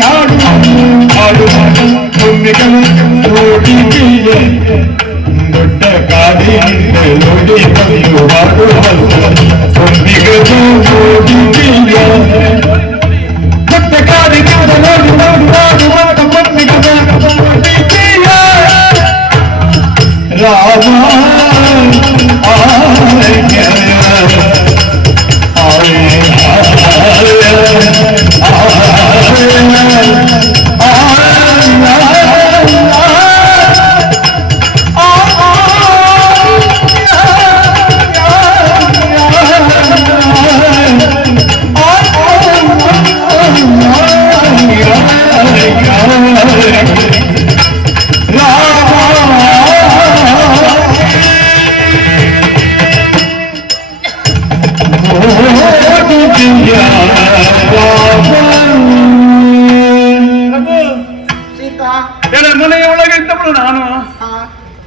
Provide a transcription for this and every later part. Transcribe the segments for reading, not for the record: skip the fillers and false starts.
ಯಾಡು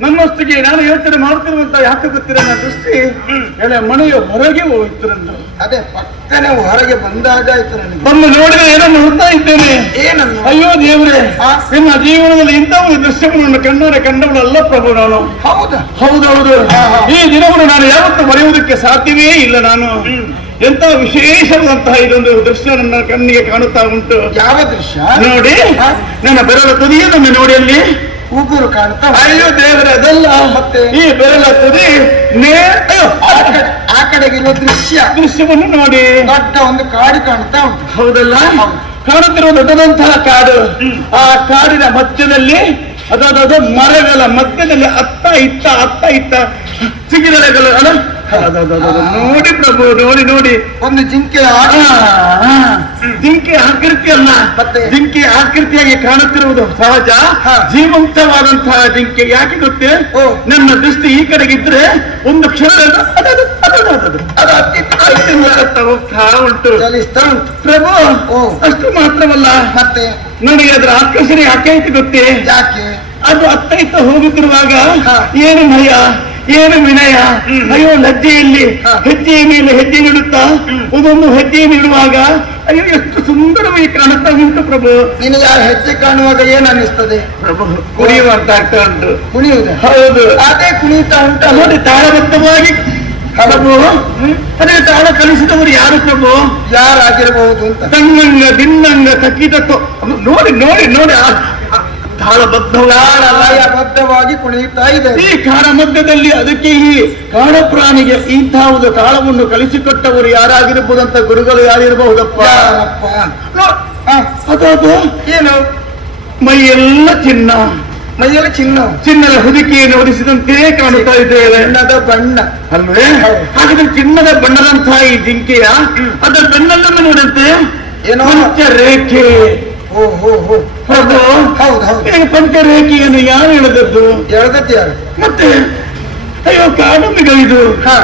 ನನ್ನೊತ್ತಿಗೆ ನಾನು ಯೋಚನೆ ಮಾಡ್ತಿರುವಂತ ಯಾಕೆ ಗೊತ್ತಿರ ನನ್ನ ದೃಷ್ಟಿ ಎಳೆ ಮನೆಯ ಹೊರಗೆ ಹೋಗ್ತಿರಂತ ಅದೇ ಪಕ್ಕನೆ ಹೊರಗೆ ಬಂದಾಗಾಯ್ತು ನನಗೆ. ತಮ್ಮ ನೋಡಿದ್ರೆ ಏನನ್ನು ಹುಡ್ತಾ ಇದ್ದೇನೆ. ಏನನ್ನು? ಅಯ್ಯೋ ದೇವ್ರೆ, ನಿಮ್ಮ ಜೀವನದಲ್ಲಿ ಇಂಥ ಒಂದು ದೃಶ್ಯವನ್ನು ಕಂಡವಳಲ್ಲ ಪ್ರಭು ನಾನು. ಹೌದಾ? ಹೌದೌದು. ಈ ದಿನವನ್ನು ನಾನು ಯಾವತ್ತೂ ಮರೆಯುವುದಕ್ಕೆ ಸಾಧ್ಯವೇ ಇಲ್ಲ. ನಾನು ಎಂತ ವಿಶೇಷವಾದಂತಹ ಇದೊಂದು ದೃಶ್ಯ ನನ್ನ ಕಣ್ಣಿಗೆ ಕಾಣುತ್ತಾ ಉಂಟು. ಯಾವ ದೃಶ್ಯ? ನೋಡಿ, ನನ್ನ ಬೆರಳ ತುದಿಯದೊಮ್ಮೆ ನೋಡಿ, ಅಲ್ಲಿ ಉಗುರು ಕಾಣ್ತಾ. ಅಯ್ಯೋ ದೇವರ, ಅದಲ್ಲ ಮತ್ತೆ ಈ ಬೆರಳ ತುದಿ ಆ ಕಡೆಗಿರುವ ದೃಶ್ಯವನ್ನು ನೋಡಿ. ದೊಡ್ಡ ಒಂದು ಕಾಡು ಕಾಣ್ತಾ ಉಂಟು. ಹೌದಲ್ಲ? ಕಾಣುತ್ತಿರುವ ದೊಡ್ಡದಂತಹ ಕಾಡು. ಆ ಕಾಡಿನ ಮಧ್ಯದಲ್ಲಿ ಅದಾದ ಮರಗಳ ಮಧ್ಯದಲ್ಲಿ ಅತ್ತ ಇತ್ತ ಚಿಗಿರೆಗಳು ಅಲ್ಲ. ನೋಡಿ ಪ್ರಭು, ನೋಡಿ ನೋಡಿ, ಒಂದು ಜಿಂಕೆ ಆಕೃತಿಯಲ್ಲ, ಜಿಂಕೆ ಆಕೃತಿಯಾಗಿ ಕಾಣುತ್ತಿರುವುದು ಸಹಜ. ಜೀವಂತವಾದಂತಹ ಜಿಂಕೆ. ಯಾಕೆ ಗೊತ್ತೇ? ನನ್ನ ದೃಷ್ಟಿ ಈ ಕಡೆಗಿದ್ರೆ ಒಂದು ಕ್ಷಣ ಹೋಗ್ತಾ ಉಂಟು ಪ್ರಭು. ಅಷ್ಟು ಮಾತ್ರವಲ್ಲ, ಮತ್ತೆ ನನಗೆ ಅದರ ಆಕರ್ಷಣೆ ಯಾಕೆ ಆಯ್ತು ಗೊತ್ತೇ? ಯಾಕೆ? ಅದು ಅತ್ತ ಇತ್ತ ಹೋಗುತ್ತಿರುವಾಗ ಏನು ಭಯ, ಏನು ವಿನಯ. ಅಯ್ಯೋ ಲಜ್ಜೆಯಲ್ಲಿ ಹೆಜ್ಜೆಯ ಮೇಲೆ ಹೆಜ್ಜೆ ನೀಡುತ್ತಾ ಒಂದೊಂದು ಹೆಜ್ಜೆ ನೀಡುವಾಗ ಅಯ್ಯೋ ಎಷ್ಟು ಸುಂದರವಾಗಿ ಕಾಣುತ್ತಾ ಉಂಟು ಪ್ರಭು. ನಿನಗೆ ಆ ಹೆಜ್ಜೆ ಕಾಣುವಾಗ ಏನ್ ಅನ್ನಿಸ್ತದೆ ಪ್ರಭು? ಕುಣಿಯುವಂತ ಆಗ್ತಾ ಉಂಟು. ಕುಣಿಯುವುದು? ಹೌದು, ಅದೇ ಕುಣಿತಾ ಉಂಟು. ನೋಡಿ, ತಾಳಬದ್ಧವಾಗಿ ಪ್ರಭು. ಅದೇ ತಾಳ ಕಲಿಸಿದವರು ಯಾರು ಪ್ರಭು? ಯಾರಾಗಿರಬಹುದು ಅಂತ. ತನ್ನಂಗ ದಿನ್ನಂಗ ತಕ್ಕಿದ ನೋಡಿ ನೋಡಿ ನೋಡಿ, ತಾಳಬದ್ಧವಾಗಿ ಕುಣಿಯುತ್ತಾ ಇದೆ. ಈ ಕಾಡ ಮಧ್ಯದಲ್ಲಿ ಅದಕ್ಕೆ ಈ ಕಾಡ ಪ್ರಾಣಿಗೆ ಇಂತಹ ಒಂದು ತಾಳವನ್ನು ಕಲಿಸಿಕೊಟ್ಟವರು ಯಾರಾಗಿರಬಹುದಂತ ಗುರುಗಳು ಯಾರಿರಬಹುದಪ್ಪ? ಅದು ಏನು? ಮೈಯೆಲ್ಲ ಚಿನ್ನ, ಮೈಯೆಲ್ಲ ಚಿನ್ನದ ಹೊದಿಕೆಯನ್ನು ಹೊದಿಸಿದಂತೆ ಕಾಣುತ್ತಾ ಇದ್ದೇವೆ. ಚಿನ್ನದ ಬಣ್ಣ ಅಲ್ವೇ? ಹಾಗಾದ್ರೆ ಚಿನ್ನದ ಬಣ್ಣದಂತಹ ಈ ಜಿಂಕೆಯ ಅದರ ಬೆನ್ನಲ್ಲನ್ನು ನೋಡಂತೆ ಏನೋ ಪಂಚರೇಖೆ. ಹೌದು ಹೌದು. ಪಂಚರೇಖೆಯನ್ನು ಯಾರು ಎಳೆದದ್ದು? ಎಳೆದದ್ದು ಯಾರು? ಮತ್ತೆ ಅಯ್ಯೋ ಕಾಡಮಿಗ. ಇದು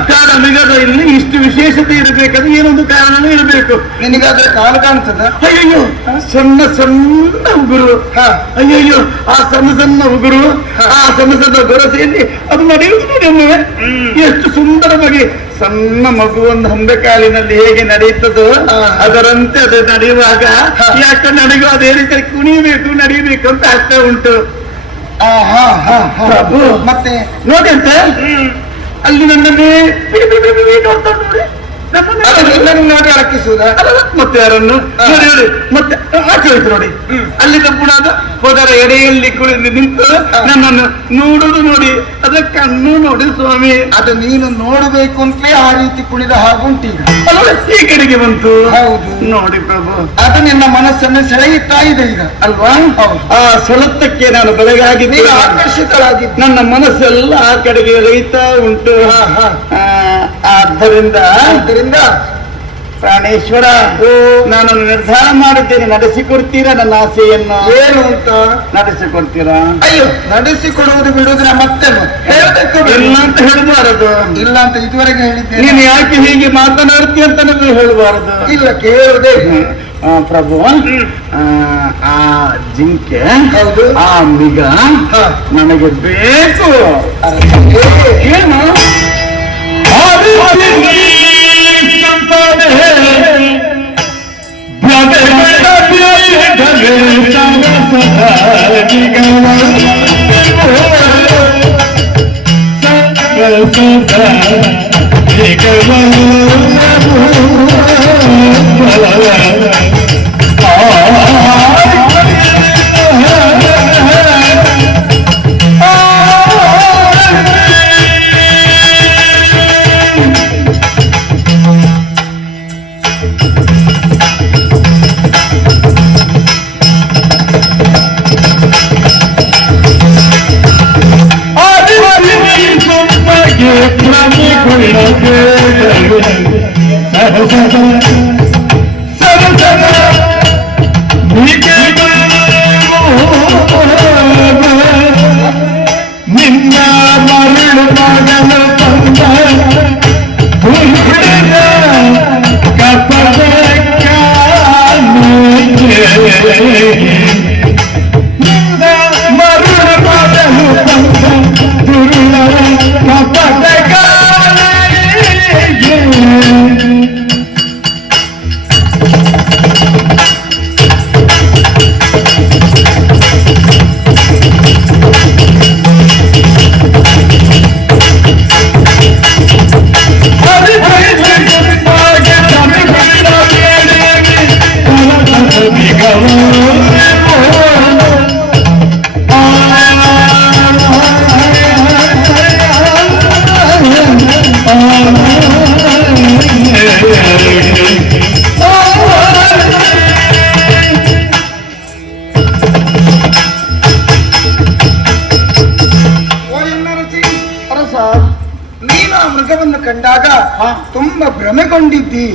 ಕಾಡಮಿಗದ ಇಲ್ಲಿ ಇಷ್ಟು ವಿಶೇಷತೆ ಇರಬೇಕಾದ್ರೆ ಏನೊಂದು ಕಾರಣನೂ ಇರಬೇಕು. ನಿನಗಾದ್ರೆ ಕಾಲು ಕಾಣ್ತದ? ಅಯ್ಯಯ್ಯೋ, ಸಣ್ಣ ಸಣ್ಣ ಉಗುರು. ಅಯ್ಯಯ್ಯೋ, ಆ ಸಣ್ಣ ಸಣ್ಣ ಉಗುರು, ಆ ಸಣ್ಣ ಸಣ್ಣ ಗೊರಸೆಯಲ್ಲಿ ಅದು ನಡೆಯುವುದು ನೋಡಿ. ಎಷ್ಟು ಸುಂದರವಾಗಿ ಸಣ್ಣ ಮಗು ಒಂದು ಹಂಬೆಕಾಲಿನಲ್ಲಿ ಹೇಗೆ ನಡೆಯುತ್ತದೋ ಅದರಂತೆ ಅದು ನಡೆಯುವಾಗ ಯಾಕೆ ನನಗೂ ಅದೇ ರೀತಿ ಕುಣಿಯಬೇಕು, ನಡೀಬೇಕು ಅಂತ ಆಗ್ತಾ ಉಂಟು. ಪ್ರಭು ಮತ್ತೆ ನೋಡಿ ಅಂತ ಅಲ್ಲಿ ನನ್ನನ್ನೇ ನೋಡ್ತಾ ನೋಡಿ, ನೋಡಿ ಅಡಕಿಸುವುದ? ಮತ್ತೆ ಯಾರನ್ನು ನೋಡಿ ಮತ್ತೆ ಆಚರಿಸಿ ನೋಡಿ. ಅಲ್ಲಿ ತಪ್ಪುಣಾದ ಹೋದರ ಎಡೆಯಲ್ಲಿ ಕುಳಿದು ನಿಂತು ನನ್ನನ್ನು ನೋಡುದು ನೋಡಿ. ಅದ ಕಣ್ಣು ನೋಡಿ ಸ್ವಾಮಿ. ಅದು ನೀನು ನೋಡಬೇಕು ಅಂತಲೇ ಆ ರೀತಿ ಕುಣಿದ ಹಾಗುಂಟೀಗ. ಈ ಕಡೆಗೆ ಬಂತು. ಹೌದು ನೋಡಿ ಪ್ರಭು, ಅದು ನಿನ್ನ ಮನಸ್ಸನ್ನು ಸೆಳೆಯುತ್ತಾ ಇದೆ ಈಗ ಅಲ್ವಾ? ಆ ಸೆಳೆತಕ್ಕೆ ನಾನು ಬೆಳಗಾಗಿದ್ದೆ, ಆಕರ್ಷಿತರಾಗಿದ್ದೆ. ನನ್ನ ಮನಸ್ಸೆಲ್ಲ ಆ ಕಡೆಗೆ ಎಳೆಯುತ್ತಾ ಉಂಟು. ಆದ್ದರಿಂದ ಪ್ರಾಣೇಶ್ವರ, ನಾನೊಂದು ನಿರ್ಧಾರ ಮಾಡಿದ್ದೇನೆ. ನಡೆಸಿಕೊಡ್ತೀರಾ ನನ್ನ ಆಸೆಯನ್ನು? ಏನು ಅಂತ? ನಡೆಸಿಕೊಡ್ತೀರಾ? ಅಯ್ಯೋ, ನಡೆಸಿಕೊಡುವುದು ಬಿಡುವುದ್ರೆ ಮತ್ತೆ ಹೇಳಬೇಕು. ಇಲ್ಲ ಅಂತ ಹೇಳಬಾರದು. ಇಲ್ಲ ಅಂತ ಇದುವರೆಗೆ ಹೇಳಿದ್ದೇನೆ. ನೀನು ಯಾಕೆ ಹೀಗೆ ಮಾತನಾಡ್ತೀಯ ಅಂತ ನನಗೆ ಹೇಳಬಾರದು. ಇಲ್ಲ, ಕೇಳುವುದೇ. ಪ್ರಭು, ಆ ಜಿಂಕೆ, ಹೌದು, ಆ ಮಿಗ ನನಗೆ ಬೇಕು. ಏನು? ನಿನ್ನ ಮರಳು ಮಗನ ತಂದ ಕಪದ ಮರಳು ಮಗನು ತಂದ ದುರುಳರ ಕಪದ ನೀನು ಆ ಮೃಗವನ್ನು ಕಂಡಾಗ ತುಂಬಾ ಭ್ರಮೆಗೊಂಡಿದ್ದಿ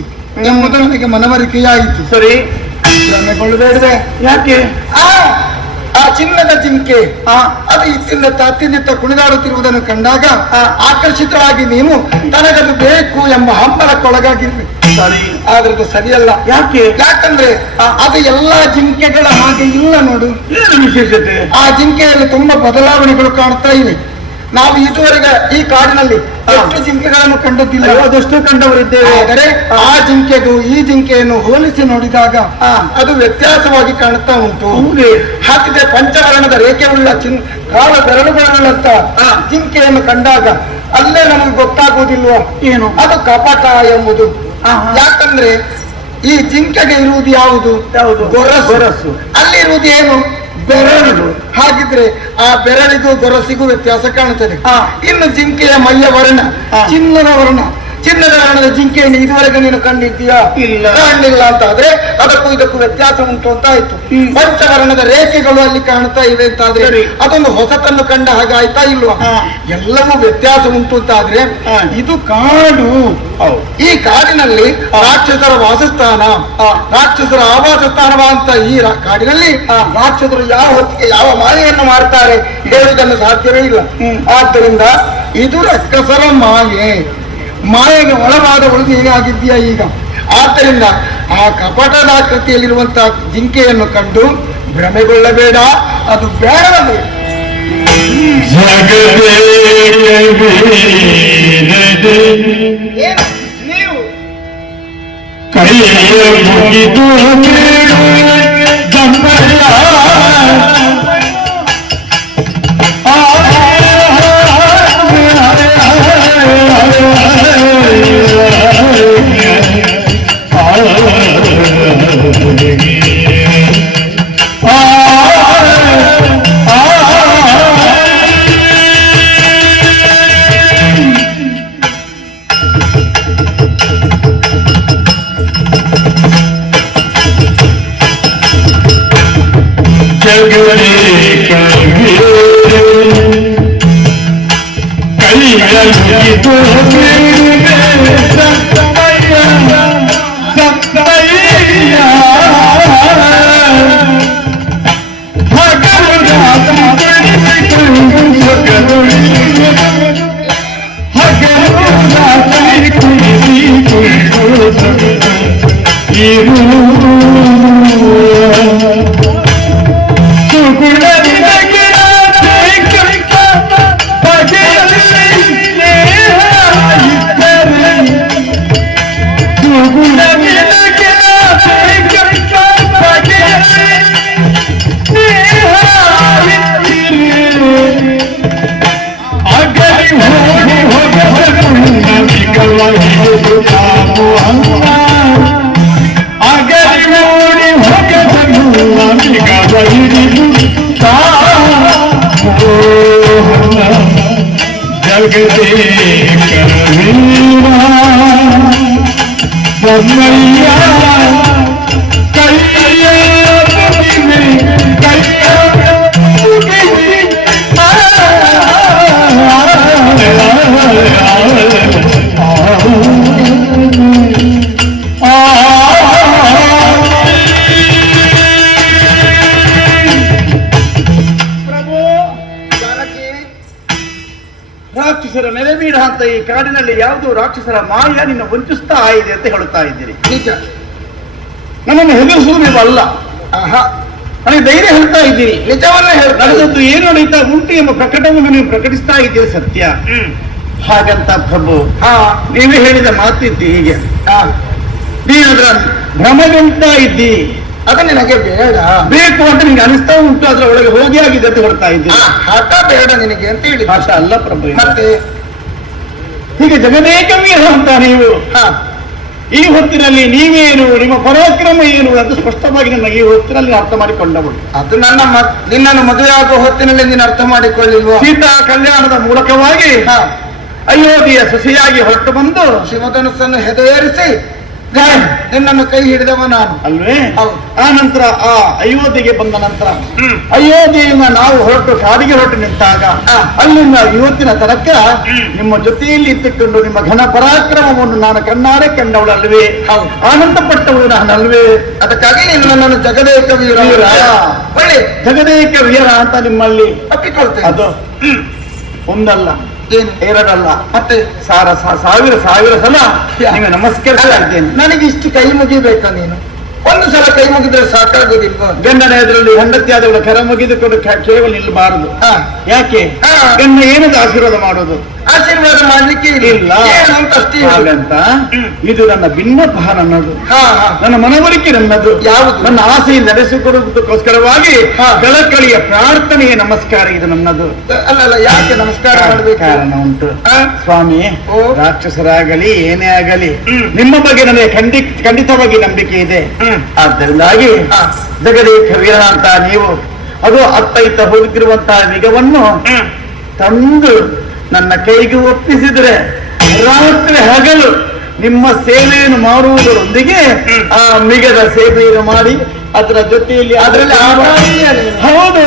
ಎಂಬುದು ನನಗೆ ಮನವರಿಕೆಯಾಯಿತು. ಸರಿ, ಭ್ರಮೆಗೊಳ್ಳಬೇಡವೆ. ಯಾಕೆ? ಆ ಚಿನ್ನದ ಜಿಂಕೆ ಅದು ಅತ್ತಿಂದಿತ್ತ ಕುಣಿದಾಡುತ್ತಿರುವುದನ್ನು ಕಂಡಾಗ ಆಕರ್ಷಿತರಾಗಿ ನೀನು ತನಗದು ಬೇಕು ಎಂಬ ಹಂಬಲಕ್ಕೊಳಗಾಗಿರ್ವಿ. ಆದ್ರದ್ದು ಸರಿಯಲ್ಲ. ಯಾಕೆ? ಯಾಕಂದ್ರೆ ಅದು ಎಲ್ಲಾ ಜಿಂಕೆಗಳ ಹಾಗೆ ಇಲ್ಲ ನೋಡು. ಏನು ವಿಶೇಷತೆ? ಆ ಜಿಂಕೆಯಲ್ಲಿ ತುಂಬಾ ಬದಲಾವಣೆಗಳು ಕಾಣ್ತಾ ಇವೆ. ನಾವು ಇದುವರೆಗೆ ಈ ಕಾಡಿನಲ್ಲಿ ಎಷ್ಟು ಜಿಂಕೆಗಳನ್ನು ಕಂಡದ್ದಿಲ್ಲ, ಅದೆಷ್ಟು ಕಂಡವರಿದ್ದೇವೆ. ಆದರೆ ಆ ಜಿಂಕೆಗೂ ಈ ಜಿಂಕೆಯನ್ನು ಹೋಲಿಸಿ ನೋಡಿದಾಗ ಅದು ವ್ಯತ್ಯಾಸವಾಗಿ ಕಾಣುತ್ತಾ ಉಂಟು. ಹಾಕಿದ್ರೆ ಪಂಚವರ್ಣದ ರೇಖೆ ಉಳ್ಳ ಕಾಲ ಬೆರಳುಗಳುಳ್ಳಂತ ಜಿಂಕೆಯನ್ನು ಕಂಡಾಗ ಅಲ್ಲೇ ನಮಗೆ ಗೊತ್ತಾಗುವುದಿಲ್ವ ಏನು ಅದು ಕಪಟ ಎಂಬುದು. ಯಾಕಂದ್ರೆ ಈ ಜಿಂಕೆಗೆ ಇರುವುದು ಯಾವುದು? ಗೊರಸು. ಅಲ್ಲಿರುವುದು ಏನು? ಬೆರಳು. ಹಾಗಿದ್ರೆ ಆ ಬೆರಳಿಗೂ ಗೊರಸಿಗೂ ವ್ಯತ್ಯಾಸ ಕಾಣುತ್ತದೆ. ಇನ್ನು ಜಿಂಕೆಯ ಮೈಯ ವರ್ಣ ಚಿನ್ನದ ವರ್ಣ. ಚಿನ್ನದ ವರ್ಣದ ಜಿಂಕೆಯನ್ನು ಇದುವರೆಗೆ ನೀನು ಕಂಡಿದ್ದೀಯಾ? ಇಲ್ಲ, ಕಾಣಲಿಲ್ಲ ಅಂತ ಆದ್ರೆ ಅದಕ್ಕೂ ಇದಕ್ಕೂ ವ್ಯತ್ಯಾಸ ಉಂಟು ಅಂತ ಆಯ್ತು. ಪಂಚವರ್ಣದ ರೇಖೆಗಳು ಅಲ್ಲಿ ಕಾಣ್ತಾ ಇವೆ ಅಂತ ಆದ್ರೆ ಅದೊಂದು ಹೊಸತನ್ನು ಕಂಡ ಹಾಗೆ ಆಯ್ತಾ ಇಲ್ವಾ? ಎಲ್ಲವೂ ವ್ಯತ್ಯಾಸ ಉಂಟು ಅಂತ ಆದ್ರೆ ಇದು ಕಾಡು. ಈ ಕಾಡಿನಲ್ಲಿ ರಾಕ್ಷಸರ ವಾಸಸ್ಥಾನ, ರಾಕ್ಷಸರ ಆವಾಸ ಸ್ಥಾನವ ಅಂತ ಈ ಕಾಡಿನಲ್ಲಿ ರಾಕ್ಷಸರು ಯಾವ ಹೊತ್ತಿಗೆ ಯಾವ ಮಾಯೆಯನ್ನು ಮಾಡ್ತಾರೆ ಹೇಳುವುದನ್ನು ಸಾಧ್ಯವೇ ಇಲ್ಲ. ಆದ್ದರಿಂದ ಇದು ರಾಕ್ಷಸರ ಮಾಯೆಗೆ ಒಳವಾದವಳು ನೀನೇ ಆಗಿದ್ದೀಯಾ ಈಗ. ಆದ್ದರಿಂದ ಆ ಕಪಟದ ಆಕೃತಿಯಲ್ಲಿರುವಂತಹ ಜಿಂಕೆಯನ್ನು ಕಂಡು ಭ್ರಮೆಗೊಳ್ಳಬೇಡ, ಅದು ಬೇಡವೇ. ನೀವು ಕೈಯ ಮುಗಿದು ರಮಯ್ಯ ಕೈಯ ರಾಕ್ಷಸರ ನೆಲೆಬೀಡ ಅಂತ ಈ ಕಾಡಿನಲ್ಲಿ ಯಾವುದು ರಾಕ್ಷಸರ ಮಾಯ ನಿನ್ನ ವಂಚಿಸ್ತಾ ಇದೆ ಅಂತ ಹೇಳುತ್ತಾ ಇದ್ದೀರಿ. ನಿಜ. ನನ್ನನ್ನು ಹೆದರಿಸುವುದು ನೀವು ಅಲ್ಲ. ಆಹಾ, ನನಗೆ ಧೈರ್ಯ ಹೇಳ್ತಾ ಇದ್ದೀರಿ. ನಿಜವನ್ನ ಹೇಳ್ತಾ ನಡೆದದ್ದು ಏನು ನಡೀತಾ ಉಂಟು ಎಂಬ ಪ್ರಕಟವನ್ನು ನೀವು ಪ್ರಕಟಿಸ್ತಾ ಇದ್ದೀರಿ, ಸತ್ಯ. ಹಾಗಂತ ಪ್ರಭು ನೀವೇ ಹೇಳಿದ ಮಾತಿದ್ದಿ ಹೀಗೆ. ನೀನು ಅದರ ಭ್ರಮಗೊಳ್ತಾ ಇದ್ದಿ. ಅದು ನಿನಗೆ ಬೇಡ, ಬೇಕು ಅಂತ ನಿನ್ಗೆ ಅನಿಸ್ತಾ ಉಂಟು, ಅದರ ಒಳಗೆ ಹೋಗಿ ಆಗಿದೆ ಅಂತ ಹೇಳ್ತಾ ಇದ್ದೀನಿ. ಹಠ ಬೇಡ ನಿನಗೆ ಅಂತ ಹೇಳಿ. ಭಾಷ ಅಲ್ಲ ಪ್ರಭು. ಮತ್ತೆ ಹೀಗೆ ಜಗದೇಕವೀರ ಅಂತ ನೀವು ಈ ಹೊತ್ತಿನಲ್ಲಿ ನೀವೇನು, ನಿಮ್ಮ ಪರಾಕ್ರಮ ಏನು ಅಂತ ಸ್ಪಷ್ಟವಾಗಿ ನನ್ನ ಈ ಹೊತ್ತಿನಲ್ಲಿ ಅರ್ಥ ಮಾಡಿಕೊಂಡವಳು. ಅದು ನಿನ್ನನ್ನು ಮದುವೆ ಆಗುವ ಹೊತ್ತಿನಲ್ಲಿ ನೀನು ಅರ್ಥ ಮಾಡಿಕೊಳ್ಳಿಲ್ವ? ಸೀತಾ ಕಲ್ಯಾಣದ ಮೂಲಕವಾಗಿ ಅಯೋಧ್ಯೆಯ ಸೊಸೆಯಾಗಿ ಹೊರಟು ಬಂದು ಶಿವಧನುಸ್ಸನ್ನು ಹೆದೆಯೇರಿಸಿ ನಿನ್ನನ್ನು ಕೈ ಹಿಡಿದವ ನಾನು ಅಲ್ವೇ? ಹೌದು. ಆ ನಂತರ ಆ ಅಯೋಧ್ಯೆಗೆ ಬಂದ ನಂತರ ಅಯೋಧ್ಯೆಯಿಂದ ನಾವು ಕಾಡಿಗೆ ಹೊರಟು ನಿಂತಾಗ ಅಲ್ಲಿಂದ ಇವತ್ತಿನ ತನಕ ನಿಮ್ಮ ಜೊತೆಯಲ್ಲಿ ಇಟ್ಟುಕೊಂಡು ನಿಮ್ಮ ಘನ ಪರಾಕ್ರಮವನ್ನು ನಾನು ಕಣ್ಣಾರೆ ಕಂಡವಳಲ್ವೇ? ಆನಂದ ಪಟ್ಟವಳು ನಾನಲ್ವೇ? ಅದಕ್ಕಾಗಿ ನೀನು ನನ್ನನ್ನು ಜಗದೇಕ ವೀರ ಒಳ್ಳೆ ಜಗದೇಕ ವೀರ ಅಂತ ನಿಮ್ಮಲ್ಲಿ ಅಪ್ಪಿಕೊಳ್ತೇನೆ. ಅದು ಒಂದಲ್ಲ, ಎರಡಲ್ಲ, ಮತ್ತೆ ಸಾವಿರ ಸಲ ನಿಮಗೆ ನಮಸ್ಕರಿಸ್ತಾ ಇದ್ದೇನೆ. ನನಗೆ ಇಷ್ಟು ಕೈ ಮುಗಿಬೇಕಾ? ನೀನು ಒಂದು ಸಲ ಕೈ ಮುಗಿದ್ರೆ ಸಾಕಾಗುದಿಲ್ವ? ಗಂಡನ ಎದುರಲ್ಲಿ ಹೆಂಡತಿ ಆದವಳ ಕರ ಮುಗಿದುಕೊಂಡು ಕೇವಲ ನಿಲ್ಲಬಾರದು. ಯಾಕೆ? ಗಂಡ ಏನದು ಆಶೀರ್ವಾದ ಮಾಡೋದು? ಆಶೀರ್ವಾದ ಮಾಡ್ಲಿಕ್ಕೆ ಇಲ್ಲ ಹಾಗಂತ ಇದು ನನ್ನ ಭಿನ್ನಪ ನನ್ನದು, ನನ್ನ ಮನವರಿಕೆ ನನ್ನದು, ಯಾವುದು ನನ್ನ ಆಸೆ ನಡೆಸಿಕೊಡುವುದಕ್ಕೋಸ್ಕರವಾಗಿ ಕಳಕಳಿಯ ಪ್ರಾರ್ಥನೆಯ ನಮಸ್ಕಾರ ಇದು ನನ್ನದು. ಅಲ್ಲ, ಯಾಕೆ ನಮಸ್ಕಾರ ಮಾಡಬೇಕು? ಕಾರಣ ಉಂಟು ಸ್ವಾಮಿ. ರಾಕ್ಷಸರಾಗಲಿ ಏನೇ ಆಗಲಿ ನಿಮ್ಮ ಬಗ್ಗೆ ನನಗೆ ಖಂಡಿತವಾಗಿ ನಂಬಿಕೆ ಇದೆ. ಆದ್ದರಿಂದಾಗಿ ಜಗದೇಕ ವೀರ ಅಂತ ನೀವು ಅದು ಅತ್ತ ಇತ್ತ ಹೋಗುತ್ತಿರುವಂತಹ ನಿಗವನ್ನು ತಂದು ನನ್ನ ಕೈಗೆ ಒಪ್ಪಿಸಿದ್ರೆ ರಾತ್ರಿ ಹಗಲು ನಿಮ್ಮ ಸೇವೆಯನ್ನು ಮಾಡುವುದರೊಂದಿಗೆ ಆ ಮಿಗದ ಸೇವೆಯನ್ನು ಮಾಡಿ ಅದರ ಜೊತೆಯಲ್ಲಿ ಅದರಲ್ಲಿ ಹೌದು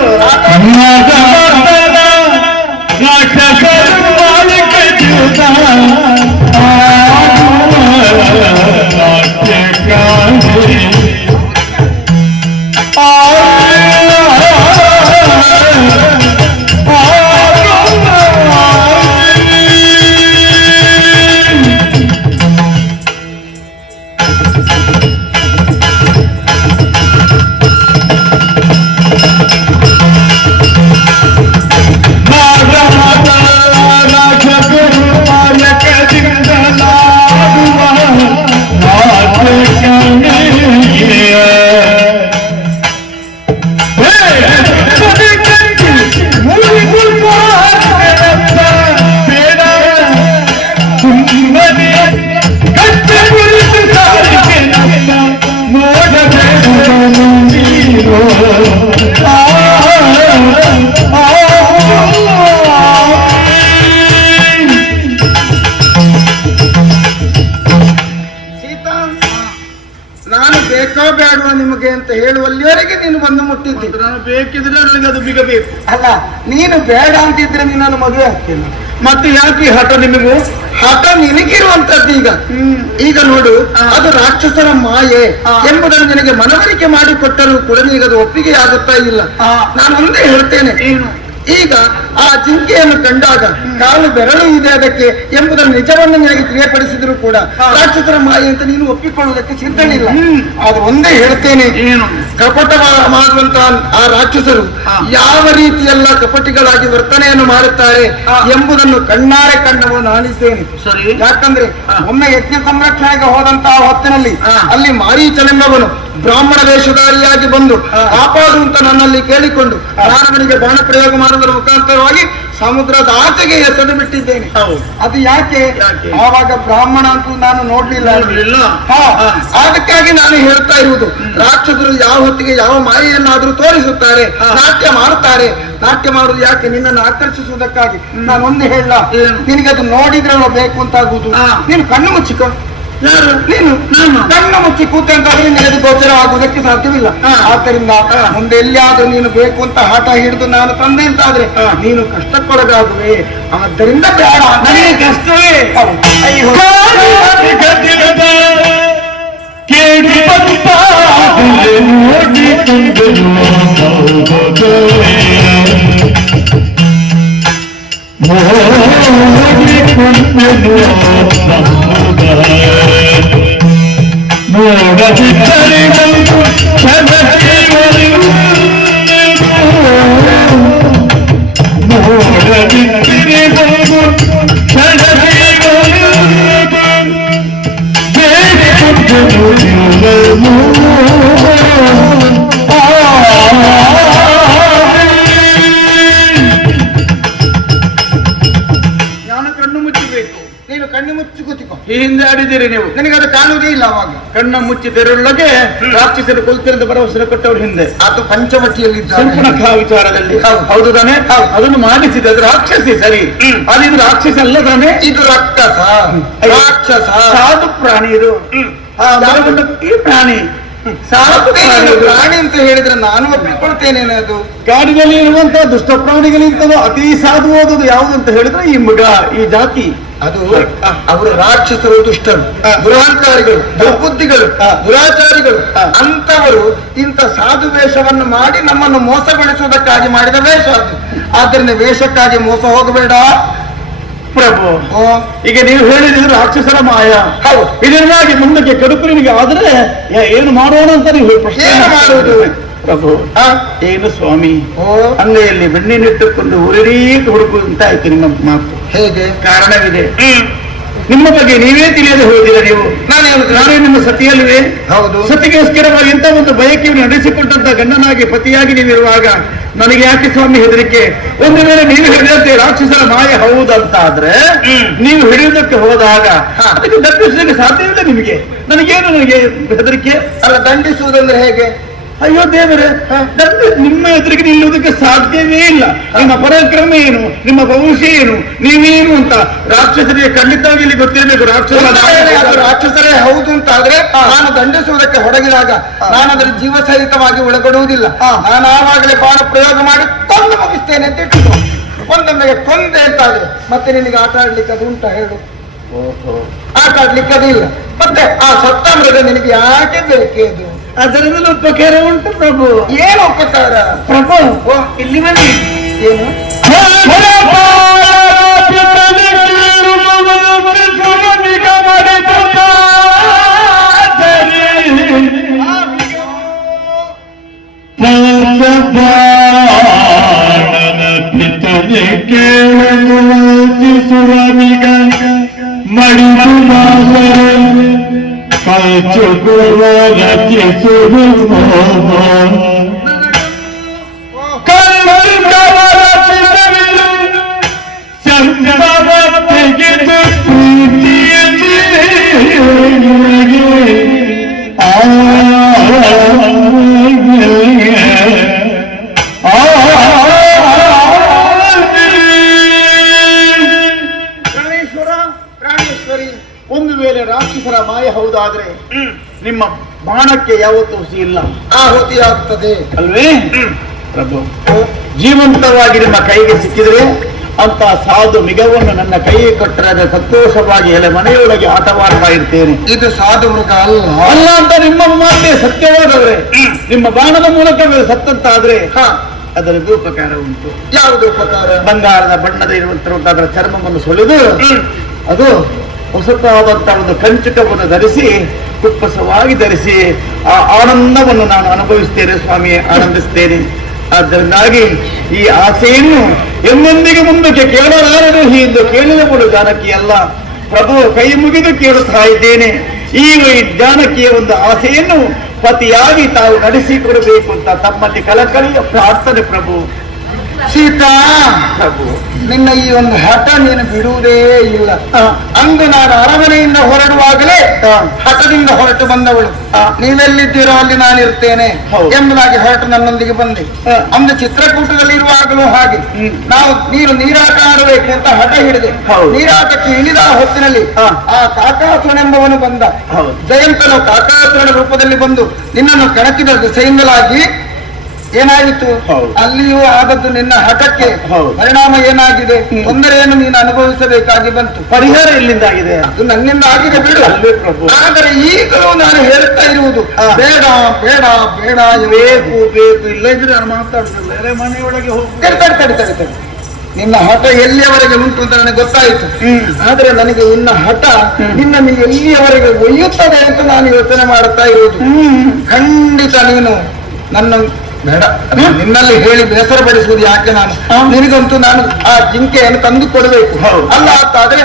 ಬೇಡವಾ ನಿಮಗೆ ಅಂತ ಹೇಳುವಲ್ಲಿವರೆಗೆ ನೀನು ಬಂದು ಮುಟ್ಟಿದ್ದಿ. ನಾನು ಬೇಕಿದ್ರೆ ನನಗೆ ಅದು ಬಿಗಬೇಕು. ಅಲ್ಲ, ನೀನು ಬೇಡ ಅಂತಿದ್ರೆ ನೀನನ್ನು ಮದುವೆ ಆಗ್ತಿಲ್ಲ. ಮತ್ತೆ ಯಾಕೆ ಹಠ ನಿಮಗೂ? ಹಠ ನಿನಗಿರುವಂತದ್ದು ಈಗ ನೋಡು, ಅದು ರಾಕ್ಷಸರ ಮಾಯೆ ಎಂಬುದನ್ನು ನಿನಗೆ ಮನವರಿಕೆ ಮಾಡಿಕೊಟ್ಟರೂ ಕೂಡ ನಿನಗೆ ಅದು ಒಪ್ಪಿಗೆ ಆಗುತ್ತಾ ಇಲ್ಲ. ನಾನು ಒಂದೇ ಹೇಳ್ತೇನೆ, ಈಗ ಆ ಜಿಂಕೆಯನ್ನು ಕಂಡಾಗ ಕಾಲು ಬೆರಳು ಇದೆ ಅದಕ್ಕೆ ಎಂಬುದನ್ನು ನಿಜವನ್ನು ನಿನಗೆ ತಿಳಿಯಪಡಿಸಿದ್ರು ಕೂಡ ರಾಕ್ಷಸರ ಮಾಯೆ ಅಂತ ನೀನು ಒಪ್ಪಿಕೊಳ್ಳುವುದಕ್ಕೆ ಸಿದ್ಧನಿಲ್ಲ. ಅದು ಒಂದೇ ಹೇಳ್ತೇನೆ, ಕಪಟ ಮಾಡುವಂತಹ ಆ ರಾಕ್ಷಸರು ಯಾವ ರೀತಿಯೆಲ್ಲ ಕಪಟಿಗಳಾಗಿ ವರ್ತನೆಯನ್ನು ಮಾಡುತ್ತಾರೆ ಎಂಬುದನ್ನು ಕಣ್ಣಾರೆ ಕಂಡವ ನಾನಿದ್ದೇನೆ. ಯಾಕಂದ್ರೆ ಒಮ್ಮೆ ಯಜ್ಞ ಸಂರಕ್ಷಣೆಗೆ ಹೋದಂತಹ ಹೊತ್ತಿನಲ್ಲಿ ಅಲ್ಲಿ ಮಾರೀಚನೆಂಬವನು ಬ್ರಾಹ್ಮಣ ವೇಷಧಾರಿಯಾಗಿ ಬಂದು ಕಾಪಾಡುವಂತ ನನ್ನಲ್ಲಿ ಕೇಳಿಕೊಂಡು ನಾನು ಅವನಿಗೆ ಬಾಣ ಪ್ರಯೋಗ ಮಾಡುವುದರ ಮುಖಾಂತರವಾಗಿ ಸಮುದ್ರದ ಆಚೆಗೆ ಎಸೆದು ಬಿಟ್ಟಿದ್ದೇನೆ. ಅದು ಯಾಕೆ? ಆವಾಗ ಬ್ರಾಹ್ಮಣ ಅಂತ ನಾನು ನೋಡ್ಲಿಲ್ಲ. ಅದಕ್ಕಾಗಿ ನಾನು ಹೇಳ್ತಾ ಇರುವುದು, ರಾಕ್ಷಸರು ಯಾವ ಹೊತ್ತಿಗೆ ಯಾವ ಮಾಯೆಯನ್ನಾದ್ರೂ ತೋರಿಸುತ್ತಾರೆ, ನಾಟ್ಯ ಮಾಡುತ್ತಾರೆ. ನಾಟ್ಯ ಮಾಡುವುದು ಯಾಕೆ? ನಿನ್ನನ್ನು ಆಕರ್ಷಿಸುವುದಕ್ಕಾಗಿ. ನಾನು ಒಂದು ಹೇಳ, ನಿನಗೆ ಅದು ನೋಡಿದ್ರೆ ಬೇಕು ಅಂತಾಗುವುದು. ನೀನು ಕಣ್ಣು ಮುಚ್ಚಿಕೊ. ಯಾರು? ನೀನು. ನಾನು ಕಣ್ಣು ಮುಚ್ಚಿ ಕೂತೆ ಅಂತಾದ್ರೆ ನಿನಗೆ ಗೋಚರ ಆಗುವುದಕ್ಕೆ ಸಾಧ್ಯವಿಲ್ಲ. ಆದ್ದರಿಂದ ಮುಂದೆ ಎಲ್ಲಿಯಾದ್ರೂ ನೀನು ಬೇಕು ಅಂತ ಹಠ ಹಿಡಿದು ನಾನು ತಂದೆ ಅಂತಾದ್ರೆ ನೀನು ಕಷ್ಟಕ್ಕೊಳಗಾಗುವೆ. ಆದ್ದರಿಂದ ಬೇಡ. ನನಗೆ ಕಷ್ಟವೇ. ಅಯ್ಯೋ ನಾನು ಕಣ್ಣು ಮುಚ್ಚಬೇಕು. ನೀನು ಕಣ್ಣು ಮುಚ್ಚಿ ಕೂತಿಕೋ. ಈ ಹಿಂದೆ ಆಡಿದ್ದೀರಿ ನೀವು. ನನಗೆ ಅದು ಕಾಣುವುದೇ ಇಲ್ಲ. ಅವಾಗ ಕಣ್ಣ ಮುಚ್ಚಿದರೊಳಗೆ ರಾಕ್ಷಸರು ಕೊಲ್ತಿರಂತ ಭರವಸೆ ಕೊಟ್ಟವ್ರ ಹಿಂದೆ ಅದು ಪಂಚವಟಿಯಲ್ಲಿದ್ದ ಸಂಪೂರ್ಣ ವಿಚಾರದಲ್ಲಿ. ಹೌದು. ಹೌದು ತಾನೆ? ಅದನ್ನು ಮಾಡಿಸಿದ ಅದು ರಾಕ್ಷಸಿ ಸರಿ. ಅದಿದು ರಾಕ್ಷಸ ಅಲ್ಲ ತಾನೆ? ಇದು ರಾಕ್ಷಸ. ರಾಕ್ಷಸ ಸಾಧು ಪ್ರಾಣಿ ಇದು. ಈ ಪ್ರಾಣಿ ಸಾಧು ಪ್ರಾಣಿ. ಪ್ರಾಣಿ ಅಂತ ಹೇಳಿದ್ರೆ ನಾನು ಒಪ್ಪಿಕೊಳ್ತೇನೆ. ಅದು ಕಾಡಿನಲ್ಲಿ ಇರುವಂತಹ ದುಷ್ಟ ಪ್ರಾಣಿಗಳಿಂತಲೂ ಅತಿ ಸಾಧು ಓದುದು ಯಾವುದು ಅಂತ ಹೇಳಿದ್ರೆ ಈ ಮೃಗ, ಈ ಜಾತಿ. ಅದು ಅವರು ರಾಕ್ಷಸರು, ದುಷ್ಟರು, ದುರಹಂಕಾರಿಗಳು, ದುರ್ಬುದ್ಧಿಗಳು, ದುರಾಚಾರಿಗಳು. ಅಂತವರು ಇಂಥ ಸಾಧು ವೇಷವನ್ನು ಮಾಡಿ ನಮ್ಮನ್ನು ಮೋಸಗೊಳಿಸುವುದಕ್ಕಾಗಿ ಮಾಡಿದ ವೇಷ ಅದು. ಆದ್ದರಿಂದ ವೇಷಕ್ಕಾಗಿ ಮೋಸ ಹೋಗಬೇಡ ಪ್ರಭು. ಈಗ ನೀವು ಹೇಳಿದ್ರೆ ರಾಕ್ಷಸರ ಮಾಯ. ಹೌದು. ಇದರಿಂದಾಗಿ ಮುಂದಕ್ಕೆ ಕಡುಪು ನಿಮಗೆ ಆದ್ರೆ ಏನು ಮಾಡೋಣ ಅಂತ ನೀವು ಪ್ರಶ್ನೆ ಮಾಡುವುದು ಪ್ರಭು. ಏನು ಸ್ವಾಮಿ ಅಂಗೈಯಲ್ಲಿ ಬೆಣ್ಣಿನಿಟ್ಟುಕೊಂಡು ಉರಿರೀತು ಹುಡುಕುವಂತ ಆಯ್ತು ನಿಮ್ಮ ಮಾತು. ಹೇಗೆ? ಕಾರಣವಿದೆ. ನಿಮ್ಮ ಬಗ್ಗೆ ನೀವೇ ತಿಳಿಯದೆ ಹೋದಿರ ನೀವು. ನಾನೇ ನಿಮ್ಮ ಸತಿಯಲ್ವೇ? ಹೌದು. ಸತಿಗೋಸ್ಕರವಾಗಿ ಇಂಥ ಒಂದು ಬಯಕೆಯನ್ನು ನಡೆಸಿಕೊಟ್ಟಂತ ಗಂಡನಾಗಿ ಪತಿಯಾಗಿ ನೀವಿರುವಾಗ ನನಗೆ ಯಾಕೆ ಸ್ವಾಮಿ ಹೆದರಿಕೆ? ಒಂದು ವೇಳೆ ನೀವು ಹಿಡಿದಂತೆ ರಾಕ್ಷಸರ ಮಾಯ ಹೌದಂತಾದ್ರೆ ನೀವು ಹಿಡಿಯುವುದಕ್ಕೆ ಹೋದಾಗ ಅದಕ್ಕೆ ದಂಡಿಸುವುದಕ್ಕೆ ಸಾಧ್ಯವಿಲ್ಲ ನಿಮಗೆ. ನನಗೇನು ನನಗೆ ಹೆದರಿಕೆ ಅಲ್ಲ. ದಂಡಿಸುವುದಂದ್ರೆ ಹೇಗೆ? ಅಯ್ಯೋ ದೇವರೇ, ನಿಮ್ಮ ಎದುರಿಗೆ ನಿಲ್ಲುವುದಕ್ಕೆ ಸಾಧ್ಯವೇ ಇಲ್ಲ. ನಿಮ್ಮ ಪರಾಕ್ರಮ ಏನು, ನಿಮ್ಮ ಭವಿಷ್ಯ ಏನು, ನೀವೇನು ಅಂತ ರಾಕ್ಷಸರಿಗೆ ಖಂಡಿತವಾಗಿ ಇಲ್ಲಿ ಗೊತ್ತಿರಬೇಕು. ರಾಕ್ಷಸರೇ ಹೌದು ಅಂತ ಆದ್ರೆ ನಾನು ದಂಡಿಸುವುದಕ್ಕೆ ಹೊರಗಿದಾಗ ನಾನು ಅದರ ಜೀವ ಸಹಿತವಾಗಿ ಒಳಗೊಡುವುದಿಲ್ಲ. ನಾನು ಆವಾಗಲೇ ಬಾಣ ಪ್ರಯೋಗ ಮಾಡಿ ಕೊಂದು ಮುಗಿಸ್ತೇನೆ ಅಂತ ಇಟ್ಟು ಒಂದೊಮ್ಮೆಗೆ ಕೊಂದೆ ಅಂತಾದ್ರೆ ಮತ್ತೆ ನಿನಗೆ ಆಟ ಆಡ್ಲಿಕ್ಕೆ ಅದು ಉಂಟ ಹೇಳು? ಆಟ ಆಡ್ಲಿಕ್ಕೆ ಅದು ಇಲ್ಲ. ಮತ್ತೆ ಆ ಸತ್ತ ಮೃಗ ನಿನಗೆ ಯಾಕೆ ಬೇಕೇ? ಅದು ಅದರಿಂದ ಉಪಕಾರ ಉಂಟು ಪ್ರಭು. ಏನು ಉಪಕಾರ? ಪ್ರಭು ಇಲ್ಲಿ ಬನ್ನಿ. ಏನು? ಒಂದು ವೇಳೆ ರಾಕ್ಷಸರ ಮಾಯ ಹೌದಾದ್ರೆ ನಿಮ್ಮ ಬಾಣಕ್ಕೆ ಯಾವತ್ತೂ ಹುಸಿ ಇಲ್ಲ, ಆಹುತಿ ಆಗ್ತದೆ ಅಲ್ವೇ ಪ್ರಭು? ಜೀವಂತವಾಗಿ ನಿಮ್ಮ ಕೈಗೆ ಸಿಕ್ಕಿದ್ರೆ ಅಂತ ಸಾಧು ಮಿಗವನ್ನು ನನ್ನ ಕೈಗೆ ಕೊಟ್ಟರೆ ಸಂತೋಷವಾಗಿ ಎಲೆ ಮನೆಯೊಳಗೆ ಆಟವಾಡ್ತಾ ಇರ್ತೇನೆ. ಇದು ಸಾಧು ಮೃಗ ಅಲ್ಲ ಅಂತ ನಿಮ್ಮ ಮಾತೆ ಸತ್ಯವಾದವ್ರೆ ನಿಮ್ಮ ಬಾಣದ ಮೂಲಕ ಸತ್ತಂತಾದ್ರೆ ಅದರದ್ದು ಉಪಕಾರ ಉಂಟು. ಯಾವುದು ಉಪಕಾರ? ಬಂಗಾರದ ಬಣ್ಣದ ಇರುವಂತಹ ಅದರ ಚರ್ಮವನ್ನು ಸುಳಿದು ಅದು ಹೊಸತಾದಂತಹ ಒಂದು ಕಂಚುಕವನ್ನು ಧರಿಸಿ ಕುಪ್ಪಸವಾಗಿ ಧರಿಸಿ ಆ ಆನಂದವನ್ನು ನಾನು ಅನುಭವಿಸ್ತೇನೆ ಸ್ವಾಮಿ, ಆನಂದಿಸ್ತೇನೆ. ಆದ್ದರಿಂದಾಗಿ ಈ ಆಸೆಯನ್ನು ಎಂದೆಂದಿಗೆ ಮುಂದಕ್ಕೆ ಕೇಳಲಾರದು ಎಂದು ಕೇಳಿದವಳು ಜಾನಕಿ ಅಲ್ಲ ಪ್ರಭು, ಕೈ ಮುಗಿದು ಕೇಳುತ್ತಾ ಇದ್ದೇನೆ. ಈ ಜಾನಕಿಯ ಒಂದು ಆಸೆಯನ್ನು ಪತಿಯಾಗಿ ತಾವು ನಡೆಸಿಕೊಡಬೇಕು ಅಂತ ತಮ್ಮಲ್ಲಿ ಕಳಕಳಿಯ ಪ್ರಾರ್ಥನೆ ಪ್ರಭು. ಸೀತಾ ಪ್ರಭು, ನಿನ್ನ ಈ ಒಂದು ಹಠ ನೀನು ಬಿಡುವುದೇ ಇಲ್ಲ. ಅಂದು ನಾನು ಅರಮನೆಯಿಂದ ಹೊರಡುವಾಗಲೇ ಹಠದಿಂದ ಹೊರಟು ಬಂದವಳು. ನೀವೆಲ್ಲಿದ್ದೀರೋ ಅಲ್ಲಿ ನಾನಿರ್ತೇನೆ ಎಂಬುದಾಗಿ ಹೊರಟು ನನ್ನೊಂದಿಗೆ ಬಂದೆ. ಅಂದು ಚಿತ್ರಕೂಟದಲ್ಲಿ ಇರುವಾಗಲೂ ಹಾಗೆ ನೀನು ನೀರಾಟ ಆಡಬೇಕು ಅಂತ ಹಠ ಹಿಡಿದೆ. ನೀರಾಟಕ್ಕೆ ಇಳಿದ ಹೊತ್ತಿನಲ್ಲಿ ಆ ಕಾಕಾಸುರನೆಂಬವನು ಬಂದ. ಜಯಂತನು ಕಾಕಾಸುರನ ರೂಪದಲ್ಲಿ ಬಂದು ನಿನ್ನನ್ನು ಕಣಕಿದ ದಿಸೆಯಿಂದಲಾಗಿ ಏನಾಯಿತು? ಅಲ್ಲಿಯೂ ಆದದ್ದು ನಿನ್ನ ಹಠಕ್ಕೆ ಪರಿಣಾಮ ಏನಾಗಿದೆ? ತೊಂದರೆಯನ್ನು ನೀನು ಅನುಭವಿಸಬೇಕಾಗಿ ಬಂತು. ಪರಿಹಾರ ಎಲ್ಲಿಂದಾಗಿದೆ? ಅದು ನನ್ನಿಂದ ಆಗಿದೆ ಬಿಡು. ಆದರೆ ಈಗಲೂ ನಾನು ಹೇಳ್ತಾ ಇರುವುದು ಬೇಡ ಬೇಡ ಬೇಡ, ಬೇಕು ಬೇಕು, ಇಲ್ಲ ಇದ್ರೆ ನಾನು ಮಾತಾಡುದಿಲ್ಲ. ಮನೆಯೊಳಗೆ ತಡಿ. ನಿನ್ನ ಹಠ ಎಲ್ಲಿಯವರೆಗೆ ಉಂಟು ಅಂತ ನನಗೆ ಗೊತ್ತಾಯಿತು. ಆದ್ರೆ ನನಗೆ ನಿನ್ನ ಹಠ ನಿನ್ನನ್ನು ಎಲ್ಲಿಯವರೆಗೆ ಒಯ್ಯುತ್ತದೆ ಅಂತ ನಾನು ಯೋಚನೆ ಮಾಡುತ್ತಾ ಇರುವುದು. ಖಂಡಿತ ನೀನು ನನ್ನ ಬೇಡ, ನಿನ್ನಲ್ಲಿ ಹೇಳಿ ಬೇಸರ ಪಡಿಸುವುದು ಯಾಕೆ? ನಿನಗಂತೂ ನಾನು ಆ ಜಿಂಕೆಯನ್ನು ತಂದು ಕೊಡಬೇಕು. ಅಲ್ಲ ಅಂತಾದ್ರೆ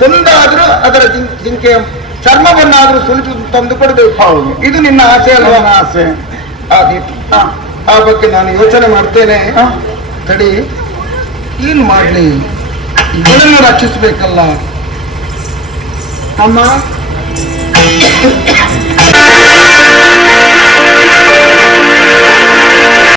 ಕೊಂದಾದ್ರೂ ಅದರ ಜಿಂಕೆಯ ಚರ್ಮವನ್ನಾದ್ರೂ ಸುಲಿದು ತಂದು ಕೊಡಬೇಕು. ಇದು ನಿನ್ನ ಆಸೆ ಅಲ್ವಾ? ಆಸೆ. ಆ ಬಗ್ಗೆ ನಾನು ಯೋಚನೆ ಮಾಡ್ತೇನೆ. ತಡಿ, ಏನು ಮಾಡ್ಲಿ? ಇದನ್ನು ರಕ್ಷಿಸಬೇಕಲ್ಲ ಅಮ್ಮ.